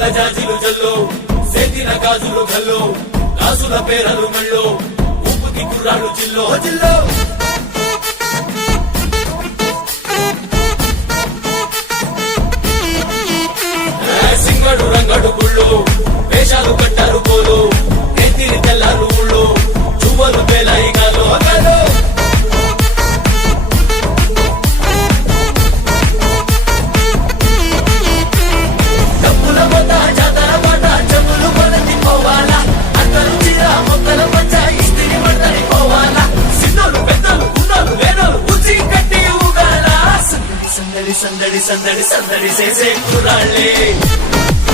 మువ్వల జాజిలు జల్లో సేతిన గాజులు గల్లో గాజుల పేరలు మళ్ళో ఉప్పుకి కుర్రాడు జిల్లో జిల్లో సింగడు రంగడు గుళ్ళు వేషాలు కట్టారు పోలు నెత్తిరి తెల్లారు ఊళ్ళు చువ్వలు పేలాయి గాలో డబ్బుల మొత్త జాతర పాట చెప్పులు కొలతి పోవాలా అందరూ చీర మొక్కల మధ్య ఇస్తిరి పడతని పోవాలా సిన్నోలు పెద్దలు ఉన్నోలు లేనోలు ఉచి కట్టి ఊగాల సందడి సందడి సందడి సందడి చేసే